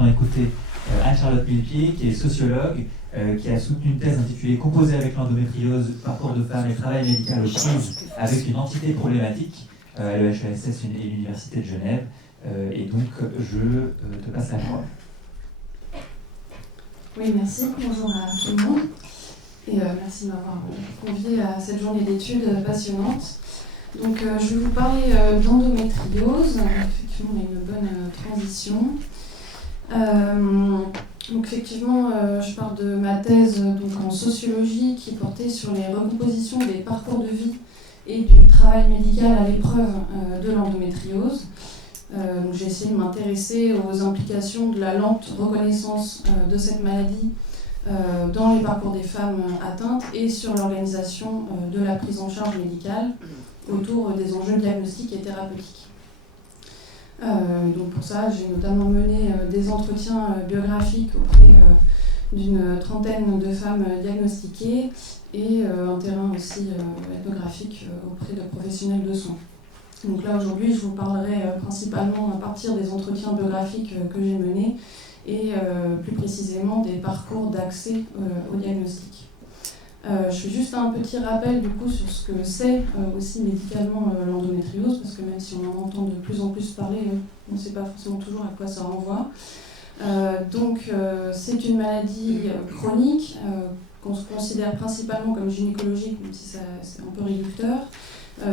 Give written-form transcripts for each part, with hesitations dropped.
maintenant écouter Anne-Charlotte Millepied, qui est sociologue, qui a soutenu une thèse intitulée « Composer avec l'endométriose, parcours de femme et travail médical aux crises avec une entité problématique » à l'EHESS et l'Université de Genève. Et donc, je te passe la parole. Oui, merci. Bonjour à tout le monde. Et merci de m'avoir convié à cette journée d'études passionnante. Donc, je vais vous parler d'endométriose. Effectivement, on a une bonne transition. Donc, effectivement, je parle de ma thèse donc, en sociologie qui portait sur les recompositions des parcours de vie et du travail médical à l'épreuve de l'endométriose. Donc, j'ai essayé de m'intéresser aux implications de la lente reconnaissance de cette maladie dans les parcours des femmes atteintes et sur l'organisation de la prise en charge médicale autour des enjeux diagnostiques et thérapeutiques. Donc pour ça, j'ai notamment mené des entretiens biographiques auprès d'une trentaine de femmes diagnostiquées et un terrain aussi ethnographique auprès de professionnels de soins. Donc là, aujourd'hui, je vous parlerai principalement à partir des entretiens biographiques que j'ai menés et plus précisément des parcours d'accès au diagnostic. Je fais juste un petit rappel du coup sur ce que c'est aussi médicalement l'endométriose, parce que même si on en entend de plus en plus parler, on ne sait pas forcément toujours à quoi ça renvoie. Donc c'est une maladie chronique qu'on se considère principalement comme gynécologique, même si c'est un peu réducteur,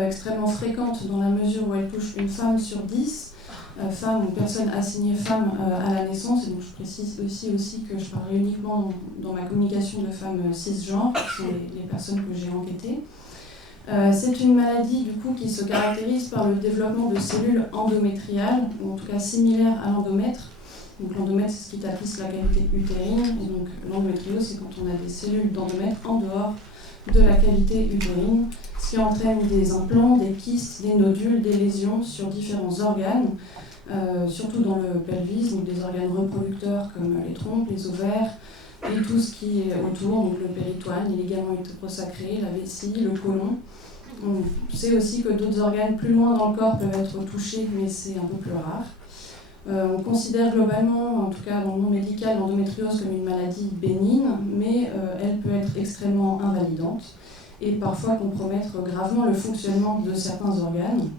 extrêmement fréquente dans la mesure où elle touche une femme sur 10, femme ou personne assignée femme à la naissance. Et donc je précise aussi que je parlerai uniquement dans ma communication de femmes cisgenres, qui sont les personnes que j'ai enquêtées. C'est une maladie du coup qui se caractérise par le développement de cellules endométriales, ou en tout cas similaires à l'endomètre. Donc l'endomètre, c'est ce qui tapisse la cavité utérine, et donc l'endométriose, c'est quand on a des cellules d'endomètre en dehors de la cavité utérine, ce qui entraîne des implants, des kystes, des nodules, des lésions sur différents organes, surtout dans le pelvis, donc des organes reproducteurs comme les trompes, les ovaires, et tout ce qui est autour, donc le péritoine, les ligaments hétérosacrés, la vessie, le côlon. On sait aussi que d'autres organes plus loin dans le corps peuvent être touchés, mais c'est un peu plus rare. On considère globalement, en tout cas dans le monde médical, l'endométriose comme une maladie bénigne, mais elle peut être extrêmement invalidante et parfois compromettre gravement le fonctionnement de certains organes.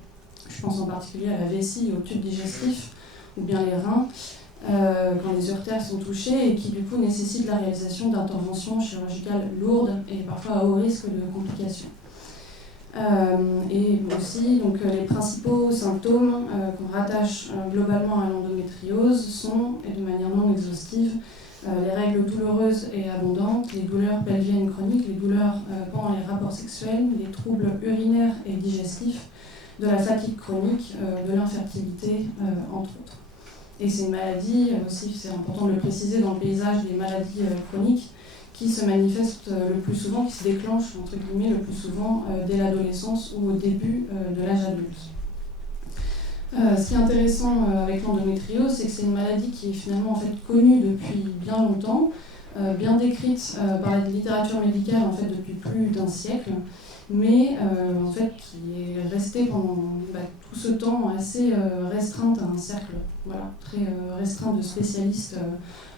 Je pense en particulier à la vessie et au tube digestif, ou bien les reins, quand les uretères sont touchés et qui du coup nécessitent la réalisation d'interventions chirurgicales lourdes et parfois à haut risque de complications. Et aussi, donc, les principaux symptômes qu'on rattache globalement à l'endométriose sont, et de manière non exhaustive, les règles douloureuses et abondantes, les douleurs pelviennes chroniques, les douleurs pendant les rapports sexuels, les troubles urinaires et digestifs, de la fatigue chronique, de l'infertilité, entre autres. Et c'est une maladie, aussi c'est important de le préciser dans le paysage des maladies chroniques, qui se manifeste le plus souvent, qui se déclenche entre guillemets le plus souvent dès l'adolescence ou au début de l'âge adulte. Ce qui est intéressant avec l'endométriose, c'est que c'est une maladie qui est finalement en fait connue depuis bien longtemps, bien décrite par la littérature médicale en fait depuis plus d'un siècle, mais en fait qui est restée pendant tout ce temps assez restreinte à un cercle très restreint de spécialistes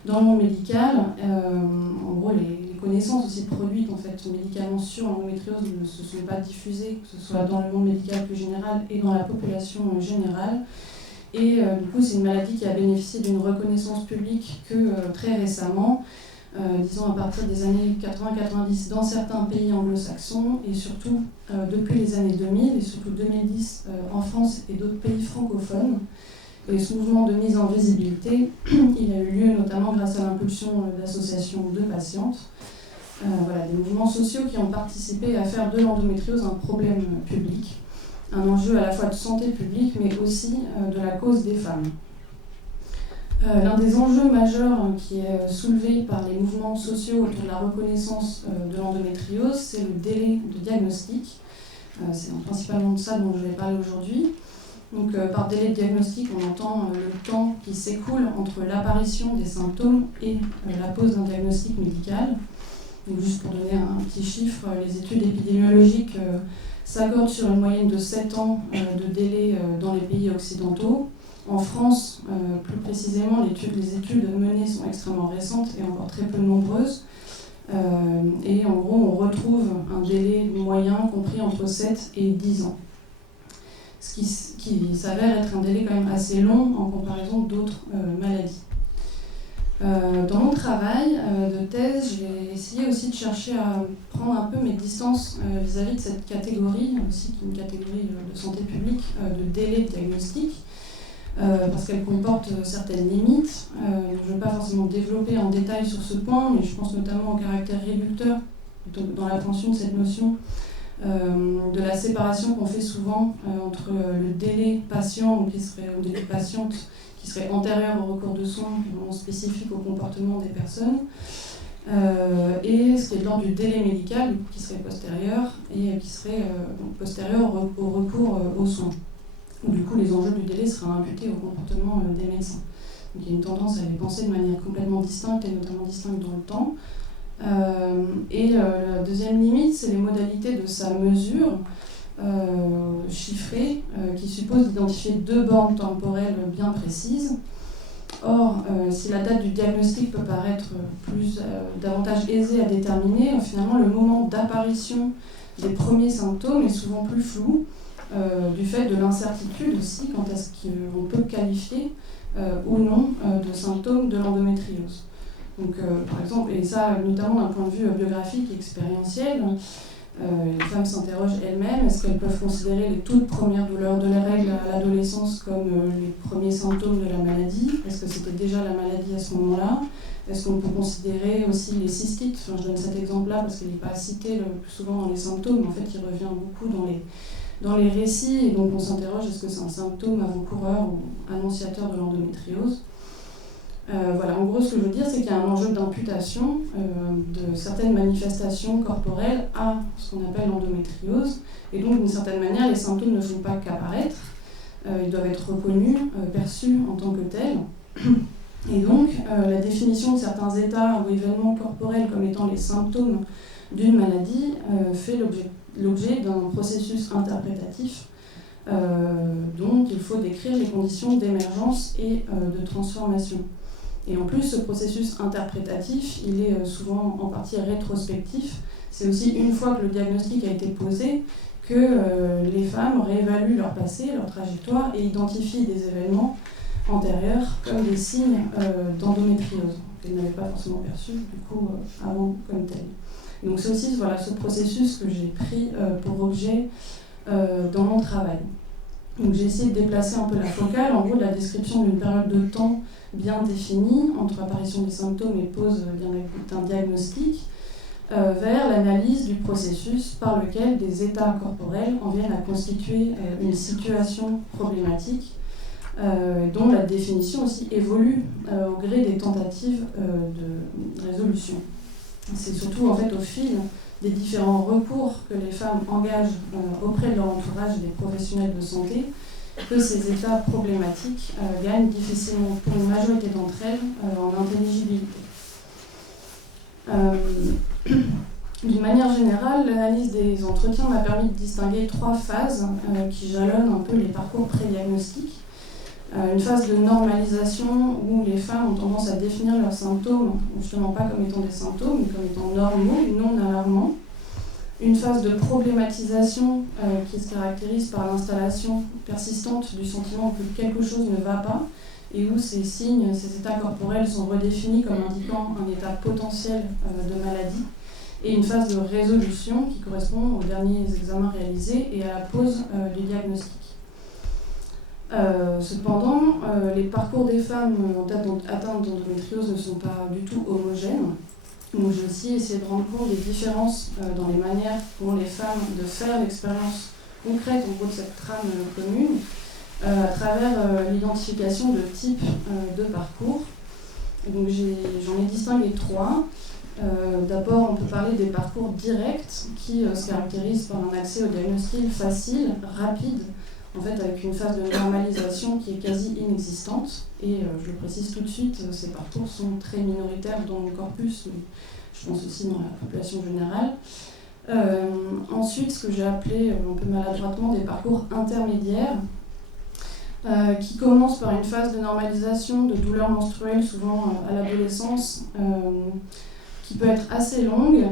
dans le monde médical. En gros, les connaissances aussi produites en fait, médicalement sur l'endométriose ne se sont pas diffusées, que ce soit dans le monde médical plus général et dans la population générale. Et du coup, c'est une maladie qui a bénéficié d'une reconnaissance publique que très récemment, disons à partir des années 80-90 dans certains pays anglo-saxons et surtout depuis les années 2000 et surtout 2010 en France et d'autres pays francophones. Et ce mouvement de mise en visibilité, il a eu lieu notamment grâce à l'impulsion d'associations de patientes, des mouvements sociaux qui ont participé à faire de l'endométriose un problème public, un enjeu à la fois de santé publique mais aussi de la cause des femmes. L'un des enjeux majeurs qui est soulevé par les mouvements sociaux autour de la reconnaissance de l'endométriose, c'est le délai de diagnostic. C'est principalement de ça dont je vais parler aujourd'hui. Donc, par délai de diagnostic, on entend le temps qui s'écoule entre l'apparition des symptômes et la pose d'un diagnostic médical. Donc, juste pour donner un petit chiffre, les études épidémiologiques s'accordent sur une moyenne de 7 ans de délai dans les pays occidentaux. En France, plus précisément, les études menées sont extrêmement récentes et encore très peu nombreuses. Et en gros, on retrouve un délai moyen compris entre 7 et 10 ans. Ce qui s'avère être un délai quand même assez long en comparaison d'autres maladies. Dans mon travail de thèse, j'ai essayé aussi de chercher à prendre un peu mes distances vis-à-vis de cette catégorie, aussi qui est une catégorie de santé publique, de délai de diagnostic, parce qu'elle comporte certaines limites. Je ne vais pas forcément développer en détail sur ce point, mais je pense notamment au caractère réducteur dans l'attention de cette notion de la séparation qu'on fait souvent entre le délai patient, ou le délai patiente, qui serait antérieur au recours de soins, vraiment spécifique au comportement des personnes, et ce qui est de l'ordre du délai médical, qui serait postérieur, et qui serait postérieur au recours aux soins. Du coup, les enjeux du délai seraient imputés au comportement des médecins. Donc, il y a une tendance à les penser de manière complètement distincte, et notamment distincte dans le temps. La deuxième limite, c'est les modalités de sa mesure, chiffrée, qui suppose d'identifier 2 bornes temporelles bien précises. Or, si la date du diagnostic peut paraître davantage aisée à déterminer, finalement le moment d'apparition des premiers symptômes est souvent plus flou, du fait de l'incertitude aussi quant à ce qu'on peut qualifier ou non de symptômes de l'endométriose. Donc, par exemple, et ça notamment d'un point de vue biographique et expérientiel, les femmes s'interrogent elles-mêmes, est-ce qu'elles peuvent considérer les toutes premières douleurs de la règle à l'adolescence comme les premiers symptômes de la maladie? Est-ce que c'était déjà la maladie à ce moment-là? Est-ce qu'on peut considérer aussi les cystites? Je donne cet exemple-là parce qu'il n'est pas cité le plus souvent dans les symptômes, mais en fait il revient beaucoup dans les récits, et donc on s'interroge, est-ce que c'est un symptôme avant-coureur ou annonciateur de l'endométriose? Voilà, en gros, ce que je veux dire, c'est qu'il y a un enjeu d'imputation de certaines manifestations corporelles à ce qu'on appelle l'endométriose. Et donc, d'une certaine manière, les symptômes ne font pas qu'apparaître. Ils doivent être reconnus, perçus en tant que tels. Et donc, la définition de certains états ou événements corporels comme étant les symptômes d'une maladie fait l'objet d'un processus interprétatif dont il faut décrire les conditions d'émergence et de transformation. Et en plus, ce processus interprétatif, il est souvent en partie rétrospectif. C'est aussi une fois que le diagnostic a été posé que les femmes réévaluent leur passé, leur trajectoire et identifient des événements antérieurs comme des signes d'endométriose qu'elles n'avaient pas forcément perçus du coup avant comme tel. Donc c'est aussi ce processus que j'ai pris pour objet dans mon travail. Donc j'ai essayé de déplacer un peu la focale, en gros de la description d'une période de temps bien définie entre apparition des symptômes et pose d'un diagnostic, vers l'analyse du processus par lequel des états corporels en viennent à constituer une situation problématique, dont la définition aussi évolue au gré des tentatives de résolution. C'est surtout en fait au fil des différents recours que les femmes engagent auprès de leur entourage et des professionnels de santé que ces états problématiques gagnent difficilement, pour une majorité d'entre elles, en intelligibilité. D'une manière générale, l'analyse des entretiens m'a permis de distinguer 3 phases qui jalonnent un peu les parcours pré-diagnostiques. Une phase de normalisation où les femmes ont tendance à définir leurs symptômes, justement pas comme étant des symptômes, mais comme étant normaux, non alarmants. Une phase de problématisation qui se caractérise par l'installation persistante du sentiment que quelque chose ne va pas et où ces signes, ces états corporels sont redéfinis comme indiquant un état potentiel de maladie. Et une phase de résolution qui correspond aux derniers examens réalisés et à la pose du diagnostic. Cependant, les parcours des femmes atteintes d'endométriose ne sont pas du tout homogènes. Donc j'ai aussi essayé de rendre compte des différences dans les manières qu'ont les femmes de faire l'expérience concrète en gros de cette trame commune à travers l'identification de types de parcours. Et donc j'en ai distingué 3. D'abord, on peut parler des parcours directs qui se caractérisent par un accès au diagnostic facile, rapide, en fait avec une phase de normalisation qui est quasi inexistante. Et je le précise tout de suite, ces parcours sont très minoritaires dans le corpus, mais je pense aussi dans la population générale. Ensuite, ce que j'ai appelé un peu maladroitement des parcours intermédiaires, qui commence par une phase de normalisation de douleurs menstruelles, souvent à l'adolescence, qui peut être assez longue,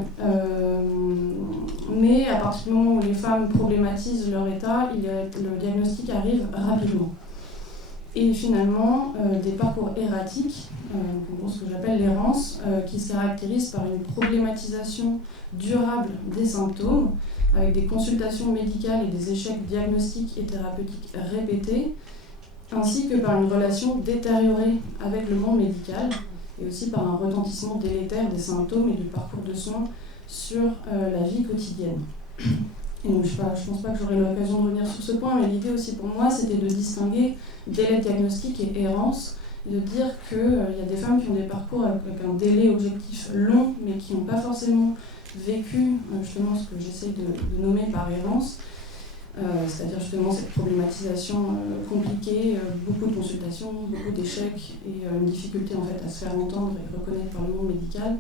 mais à partir du moment où les femmes problématisent leur état, le diagnostic arrive rapidement. Et finalement, des parcours erratiques, ce que j'appelle l'errance, qui se caractérisent par une problématisation durable des symptômes, avec des consultations médicales et des échecs diagnostiques et thérapeutiques répétés, ainsi que par une relation détériorée avec le monde médical, et aussi par un retentissement délétère des symptômes et du parcours de soins sur la vie quotidienne. Et donc, je ne pense pas que j'aurai l'occasion de revenir sur ce point, mais l'idée aussi pour moi, c'était de distinguer délai diagnostique et errance, et de dire qu'il y a des femmes qui ont des parcours avec un délai objectif long, mais qui n'ont pas forcément vécu justement ce que j'essaie de nommer par errance, c'est-à-dire justement cette problématisation compliquée, beaucoup de consultations, beaucoup d'échecs et une difficulté en fait à se faire entendre et reconnaître par le monde médical.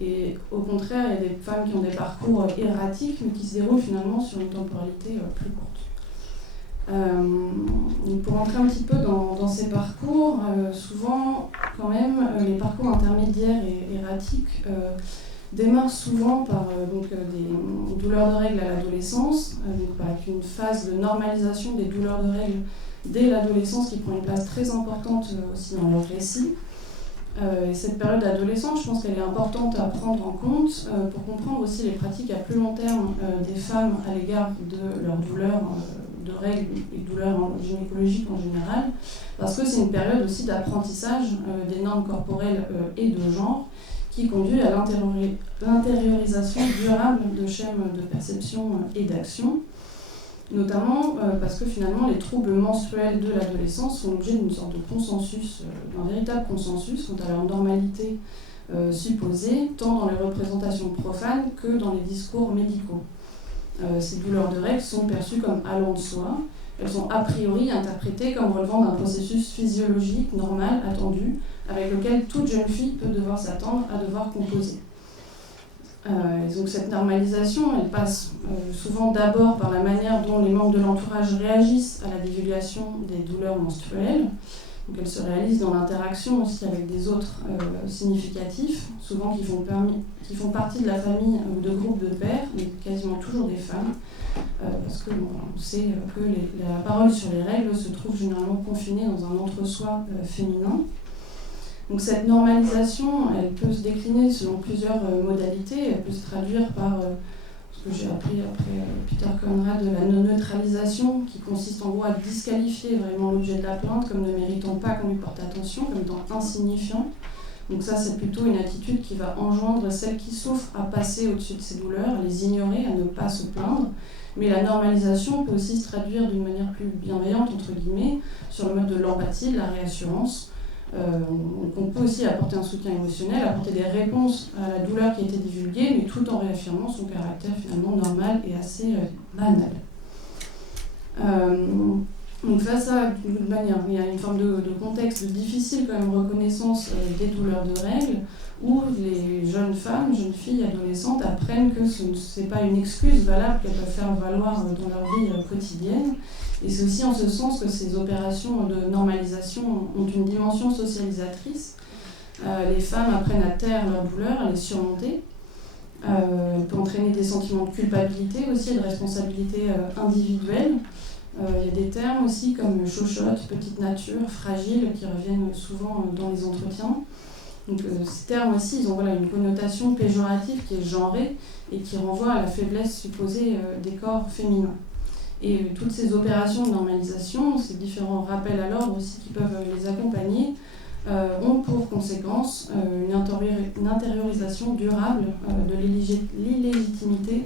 Et au contraire, il y a des femmes qui ont des parcours erratiques, mais qui se déroulent finalement sur une temporalité plus courte. Pour entrer un petit peu dans ces parcours, souvent, quand même, les parcours intermédiaires et erratiques démarrent souvent par des douleurs de règles à l'adolescence, avec une phase de normalisation des douleurs de règles dès l'adolescence qui prend une place très importante aussi dans leur récit. Et cette période d'adolescence, je pense qu'elle est importante à prendre en compte pour comprendre aussi les pratiques à plus long terme des femmes à l'égard de leurs douleurs de règles et douleurs gynécologiques en général, parce que c'est une période aussi d'apprentissage des normes corporelles et de genre qui conduit à l'intériorisation durable de schèmes de perception et d'action, notamment parce que finalement les troubles menstruels de l'adolescence sont l'objet d'une sorte de consensus, d'un véritable consensus quant à leur normalité supposée, tant dans les représentations profanes que dans les discours médicaux. Ces douleurs de règles sont perçues comme allant de soi, elles sont a priori interprétées comme relevant d'un processus physiologique normal, attendu, avec lequel toute jeune fille peut devoir s'attendre à devoir composer. Donc cette normalisation, elle passe souvent d'abord par la manière dont les membres de l'entourage réagissent à la divulgation des douleurs menstruelles. Donc elle se réalise dans l'interaction aussi avec des autres significatifs, souvent qui font partie de la famille ou de groupes de pairs, mais quasiment toujours des femmes, parce que on sait que la parole sur les règles se trouve généralement confinée dans un entre-soi féminin. Donc cette normalisation, elle peut se décliner selon plusieurs modalités. Elle peut se traduire par ce que j'ai appelé après Peter Conrad de la non-neutralisation, qui consiste en gros à disqualifier vraiment l'objet de la plainte comme ne méritant pas qu'on lui porte attention, comme étant insignifiant. Donc ça, c'est plutôt une attitude qui va engendrer celles qui souffrent à passer au-dessus de ces douleurs, à les ignorer, à ne pas se plaindre. Mais la normalisation peut aussi se traduire d'une manière plus bienveillante, entre guillemets, sur le mode de l'empathie, de la réassurance. On peut aussi apporter un soutien émotionnel, apporter des réponses à la douleur qui a été divulguée, mais tout en réaffirmant son caractère finalement normal et assez banal. Donc face à d'une manière, il y a une forme de contexte difficile quand même, reconnaissance des douleurs de règles, où les jeunes femmes, jeunes filles, adolescentes apprennent que ce n'est pas une excuse valable qu'elles peuvent faire valoir dans leur vie quotidienne. Et c'est aussi en ce sens que ces opérations de normalisation ont une dimension socialisatrice. Les femmes apprennent à taire leurs douleurs, à les surmonter. Elles peuvent entraîner des sentiments de culpabilité aussi, et de responsabilité individuelle. Il y a des termes aussi comme chochotte, petite nature, fragile, qui reviennent souvent dans les entretiens. Donc ces termes aussi, ils ont une connotation péjorative qui est genrée et qui renvoie à la faiblesse supposée des corps féminins. Et toutes ces opérations de normalisation, ces différents rappels à l'ordre aussi qui peuvent les accompagner, ont pour conséquence une intériorisation durable de l'illégitimité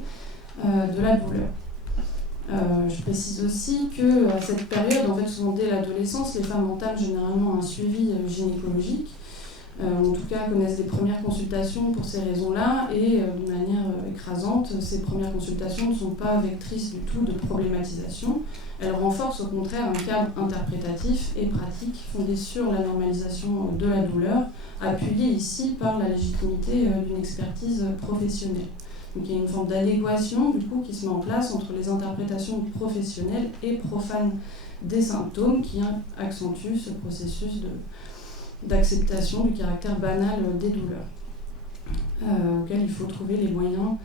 de la douleur. Je précise aussi qu'à cette période, en fait, souvent dès l'adolescence, les femmes entament généralement un suivi gynécologique, en tout cas connaissent des premières consultations pour ces raisons-là, et de manière écrasante, ces premières consultations ne sont pas vectrices du tout de problématisation. Elles renforcent au contraire un cadre interprétatif et pratique fondé sur la normalisation de la douleur, appuyé ici par la légitimité d'une expertise professionnelle. Donc il y a une forme d'adéquation du coup qui se met en place entre les interprétations professionnelles et profanes des symptômes qui accentuent ce processus d'acceptation du caractère banal des douleurs, auquel il faut trouver les moyens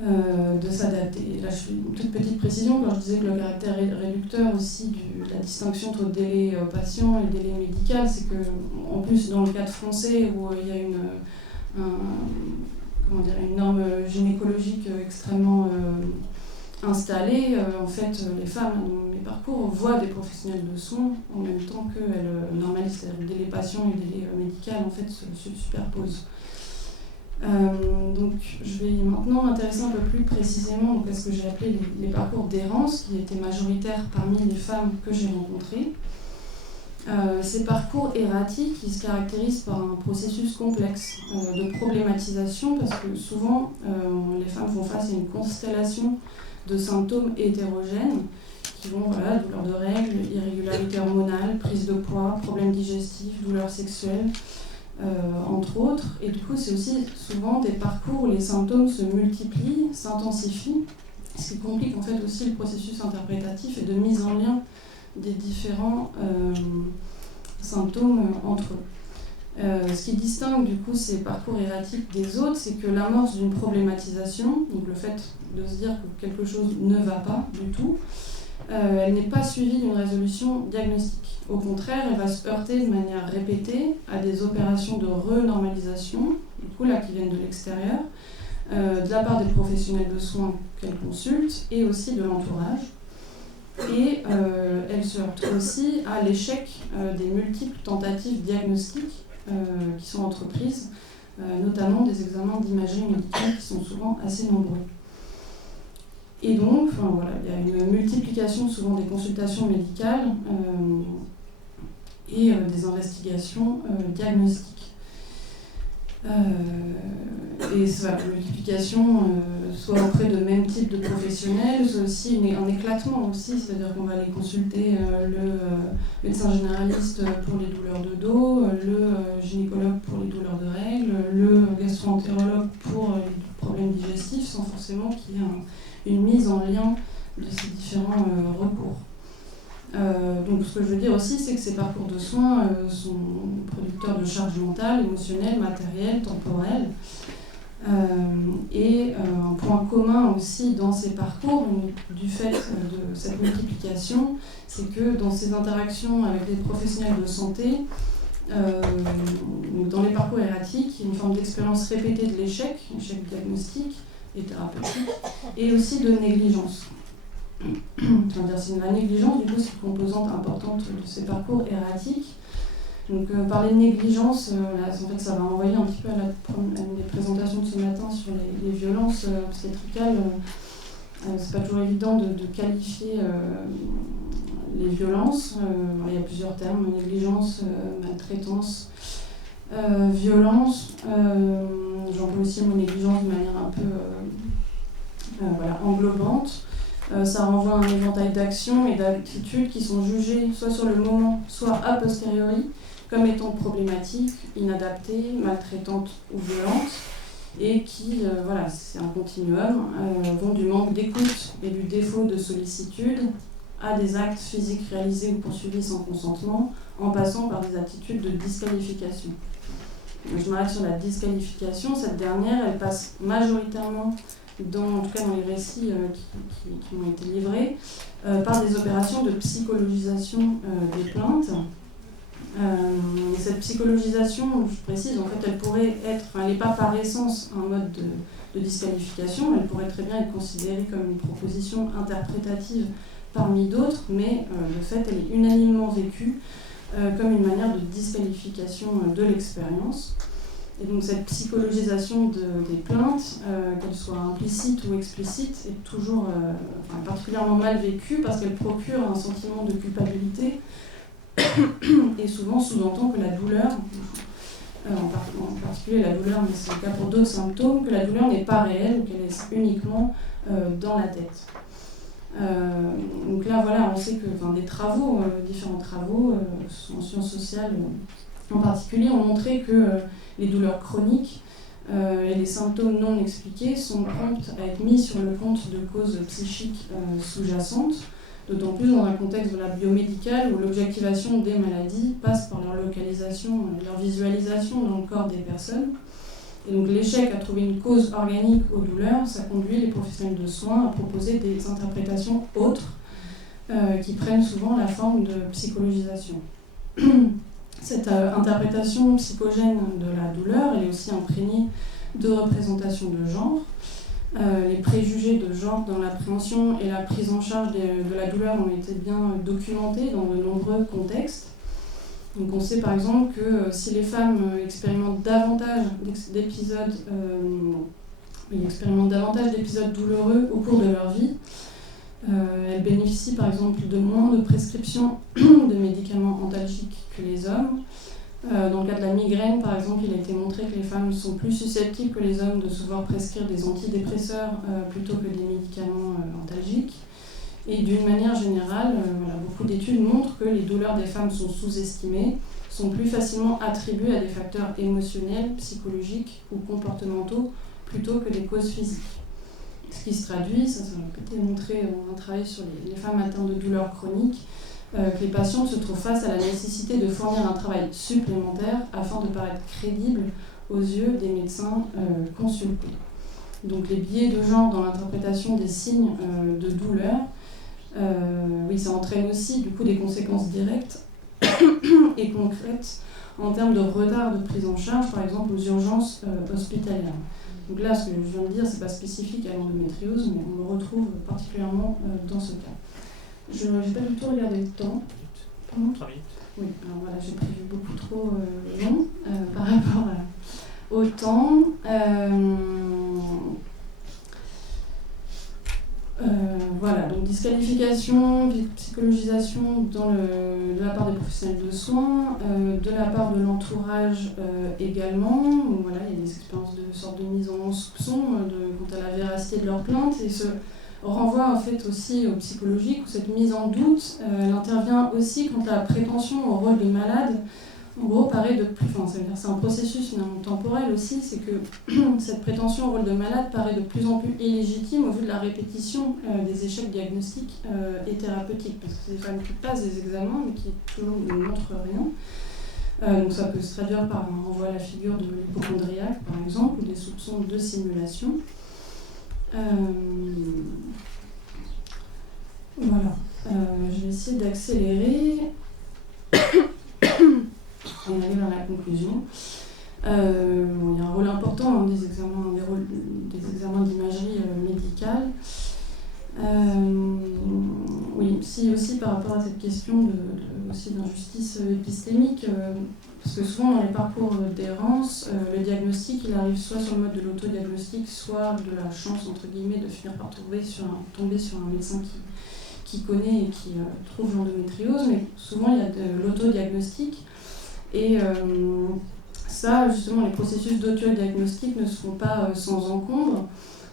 de s'adapter. Là, je fais une toute petite précision quand je disais que le caractère réducteur aussi de la distinction entre délai patient et délai médical, c'est que, en plus, dans le cadre français où il y a une norme gynécologique extrêmement installée, en fait, les femmes dans mes parcours voient des professionnels de soins en même temps qu'elles normalisent, c'est-à-dire le délai patient et le délai médical en fait se superposent. Donc je vais maintenant m'intéresser un peu plus précisément à ce que j'ai appelé les parcours d'errance, qui étaient majoritaires parmi les femmes que j'ai rencontrées. Ces parcours erratiques, ils se caractérisent par un processus complexe de problématisation, parce que souvent les femmes font face à une constellation de symptômes hétérogènes qui vont, douleurs de règles, irrégularité hormonale, prise de poids, problèmes digestifs, douleurs sexuelles, entre autres. Et du coup, c'est aussi souvent des parcours où les symptômes se multiplient, s'intensifient, ce qui complique en fait aussi le processus interprétatif et de mise en lien des différents symptômes entre eux. Ce qui distingue du coup ces parcours erratiques des autres, c'est que l'amorce d'une problématisation, donc le fait de se dire que quelque chose ne va pas du tout, elle n'est pas suivie d'une résolution diagnostique. Au contraire, elle va se heurter de manière répétée à des opérations de renormalisation, du coup là qui viennent de l'extérieur, de la part des professionnels de soins qu'elle consulte et aussi de l'entourage. Et elle se heurte aussi à l'échec des multiples tentatives diagnostiques qui sont entreprises, notamment des examens d'imagerie médicale qui sont souvent assez nombreux. Et donc, il y a une multiplication souvent des consultations médicales et des investigations diagnostiques. Et la multiplication, soit auprès de mêmes types de professionnels, soit aussi un éclatement aussi, c'est-à-dire qu'on va aller consulter le médecin généraliste pour les douleurs de dos, le gynécologue pour les douleurs de règles, le gastro-entérologue pour les problèmes digestifs, sans forcément qu'il y ait une mise en lien de ces différents recours. Donc ce que je veux dire aussi, c'est que ces parcours de soins sont producteurs de charges mentales, émotionnelles, matérielles, temporelles. Et un point commun aussi dans ces parcours, du fait de cette multiplication, c'est que dans ces interactions avec des professionnels de santé, dans les parcours erratiques, il y a une forme d'expérience répétée de l'échec diagnostique et thérapeutique, et aussi de négligence. C'est la négligence, du coup, c'est une composante importante de ces parcours erratiques. Donc, parler de négligence, en fait, ça va envoyer un petit peu à une des présentations de ce matin sur les violences obstétricales. C'est pas toujours évident de qualifier les violences. Il y a plusieurs termes: négligence, maltraitance, violence. J'emploie aussi le mot négligence de manière un peu englobante. Ça renvoie à un éventail d'actions et d'attitudes qui sont jugées soit sur le moment, soit a posteriori, comme étant problématiques, inadaptées, maltraitantes ou violentes, et qui, c'est un continuum, vont du manque d'écoute et du défaut de sollicitude à des actes physiques réalisés ou poursuivis sans consentement, en passant par des attitudes de disqualification. Je m'arrête sur la disqualification. Cette dernière, elle passe majoritairement, en tout cas dans les récits qui m'ont été livrés, par des opérations de psychologisation des plaintes. Cette psychologisation, je précise, en fait, elle pourrait être, elle n'est pas par essence un mode de disqualification, elle pourrait très bien être considérée comme une proposition interprétative parmi d'autres, mais de fait, elle est unanimement vécue comme une manière de disqualification de l'expérience. Et donc cette psychologisation des plaintes, qu'elle soit implicite ou explicite, est toujours particulièrement mal vécue parce qu'elle procure un sentiment de culpabilité et souvent sous-entend que la douleur, en particulier la douleur, mais c'est le cas pour d'autres symptômes, que la douleur n'est pas réelle ou qu'elle est uniquement dans la tête. Donc là, on sait que des travaux, différents travaux en sciences sociales en particulier, ont montré que les douleurs chroniques et les symptômes non expliqués sont prompts à être mis sur le compte de causes psychiques sous-jacentes, d'autant plus dans un contexte biomédical où l'objectivation des maladies passe par leur localisation, leur visualisation dans le corps des personnes. Et donc l'échec à trouver une cause organique aux douleurs, ça conduit les professionnels de soins à proposer des interprétations autres qui prennent souvent la forme de psychologisation. Cette interprétation psychogène de la douleur, elle est aussi imprégnée de représentations de genre. Les préjugés de genre dans l'appréhension et la prise en charge de la douleur ont été bien documentés dans de nombreux contextes. Donc on sait par exemple que si les femmes expérimentent davantage d'épisodes douloureux au cours de leur vie, elles bénéficient par exemple de moins de prescriptions de médicaments antalgiques que les hommes. Dans le cas de la migraine, par exemple, il a été montré que les femmes sont plus susceptibles que les hommes de se voir prescrire des antidépresseurs plutôt que des médicaments antalgiques. Et d'une manière générale, beaucoup d'études montrent que les douleurs des femmes sont sous-estimées, sont plus facilement attribuées à des facteurs émotionnels, psychologiques ou comportementaux plutôt que des causes physiques. Ce qui se traduit, ça a été montré dans un travail sur les femmes atteintes de douleurs chroniques, que les patientes se trouvent face à la nécessité de fournir un travail supplémentaire afin de paraître crédibles aux yeux des médecins consultés. Donc les biais de genre dans l'interprétation des signes de douleur, ça entraîne aussi du coup des conséquences directes et concrètes en termes de retard de prise en charge, par exemple aux urgences hospitalières. Donc là, ce que je viens de dire, c'est pas spécifique à l'endométriose, mais on le retrouve particulièrement dans ce cas. Je n'ai pas du tout regardé le temps. Pardon ? 3 minutes. Oui, alors voilà, j'ai prévu beaucoup trop long par rapport au temps. Voilà, donc disqualification, psychologisation de la part des professionnels de soins, de la part de l'entourage également. Donc voilà, il y a des expériences de sorte de mise en soupçon quant à la véracité de leurs plaintes et ce renvoie en fait aussi au psychologique où cette mise en doute, elle intervient aussi quand la prétention au rôle de malade, en gros, paraît de plus. Enfin, c'est un processus finalement temporel aussi, c'est que cette prétention au rôle de malade paraît de plus en plus illégitime au vu de la répétition des échecs diagnostiques et thérapeutiques, parce que c'est des femmes qui passent des examens mais qui toujours ne montrent rien. Donc ça peut se traduire par un renvoi à la figure de l'hypocondriaque, par exemple, ou des soupçons de simulation. Voilà, je vais essayer d'accélérer et aller vers la conclusion. Il y a un rôle important des examens d'imagerie médicale. Si aussi par rapport à cette question aussi d'injustice épistémique, parce que souvent dans les parcours d'errance, le diagnostic il arrive soit sur le mode de l'autodiagnostic, soit de la chance entre guillemets de finir par tomber sur un médecin qui connaît et qui trouve l'endométriose, mais souvent il y a de l'autodiagnostic et ça justement les processus d'autodiagnostic ne se font pas sans encombre.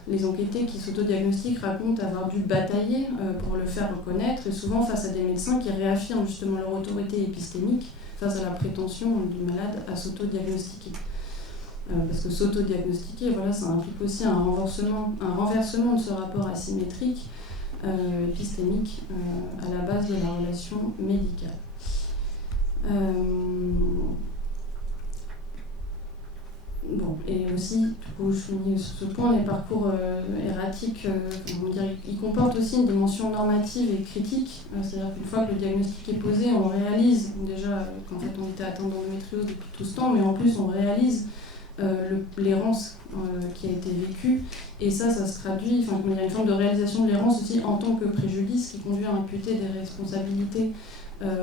Les enquêtés qui s'autodiagnostiquent racontent avoir dû batailler pour le faire reconnaître et souvent face à des médecins qui réaffirment justement leur autorité épistémique face à la prétention du malade à s'autodiagnostiquer. Parce que s'autodiagnostiquer, voilà, ça implique aussi un renversement de ce rapport asymétrique épistémique à la base de la relation médicale. Et aussi, du coup, je finis sur ce point, les parcours erratiques, ils comportent aussi une dimension normative et critique. C'est-à-dire qu'une fois que le diagnostic est posé, on réalise déjà qu'en fait on était atteint d'endométriose depuis tout ce temps, mais en plus on réalise l'errance qui a été vécue. Et ça se traduit, il y a une forme de réalisation de l'errance aussi en tant que préjudice qui conduit à imputer des responsabilités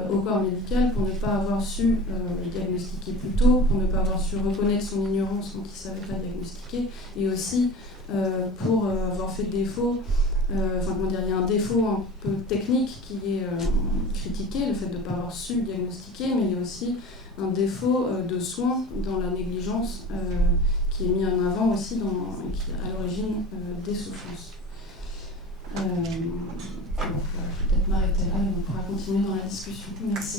au corps médical pour ne pas avoir su le diagnostiquer plus tôt, pour ne pas avoir su reconnaître son ignorance quand il ne savait pas diagnostiquer, et aussi pour avoir fait défaut, il y a un défaut un peu technique qui est critiqué, le fait de ne pas avoir su diagnostiquer, mais il y a aussi un défaut de soins dans la négligence qui est mis en avant aussi qui est à l'origine des souffrances. Je vais peut-être m'arrêter là et on pourra continuer dans la discussion. Merci.